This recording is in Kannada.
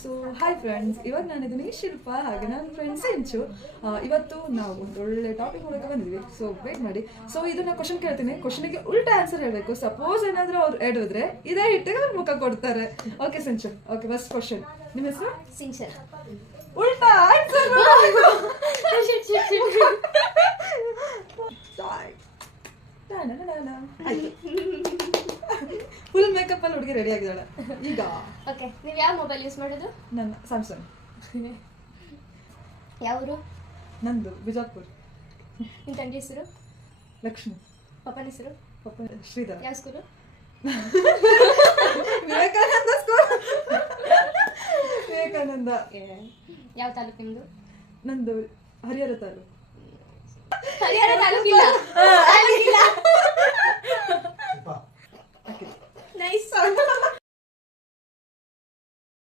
ಸೊ ಹಾಯ್ ಫ್ರೆಂಡ್ಸ್, ಇವಾಗ ನಾನಿದ್ದೀನಿ ಶಿಲ್ಪ, ಹಾಗೆ ನನ್ನ ಫ್ರೆಂಡ್ ಸಿಂಚು. ಇವತ್ತು ನಾವು ಒಂದು ಒಳ್ಳೆ ಟಾಪಿಕ್ ಮೂಲಕ ಬಂದಿದ್ವಿ. ಸೊ ವೇಟ್ ಮಾಡಿ. ಸೊ ಇದನ್ನ ಕ್ವಶನ್ ಕೇಳ್ತೀನಿ, ಕ್ವಶನ್ಗೆ ಉಲ್ಟಾ ಆನ್ಸರ್ ಹೇಳಬೇಕು. ಸಪೋಸ್ ಏನಾದರೂ ಅವ್ರು ಹೇಳಿದ್ರೆ ಇದೇ ಹಿಟ್ಟಿಗೆ ಅವ್ರು ಮುಖ ಕೊಡ್ತಾರೆ. Okay Sinchu? Okay, first question. ನಿಮ್ಮ ಹೆಸರು? ಸಿಂಚರ್. ಉಲ್ಟಾ ಆನ್ಸರ್. ಫುಲ್ ಮೇಕಪ್ ಅಲ್ಲಿ ಹುಡುಗಿ ರೆಡಿ ಆಗಿದ್ದಾಳೆ ಈಗ. ಓಕೆ, ನೀವು ಯಾವ ಮೊಬೈಲ್ ಯೂಸ್ ಮಾಡೋದು? ನನ್ನ ಸ್ಯಾಮ್ಸಂಗ್. ಯಾವ ಊರು? ನಂದು ಬಿಜಾಪುರ್. ನಿಮ್ಮ ತಂಗಿ ಹೆಸರು? ಲಕ್ಷ್ಮಿ. ಪಪ್ಪನ ಹೆಸರು? ಪಪ್ಪ ಶ್ರೀಧರ್. ಯಾವ ಸ್ಕೂಲು? ವಿವೇಕಾನಂದ ಸ್ಕೂಲ್. ವಿವೇಕಾನಂದ. ಯಾವ ತಾಲೂಕು ನಿಮ್ಮದು? ನಂದು ಹರಿಹರ ತಾಲೂಕು. ಹರಿಹರ ತಾಲೂಕಿಲ್ಲ. ನೈಸ್.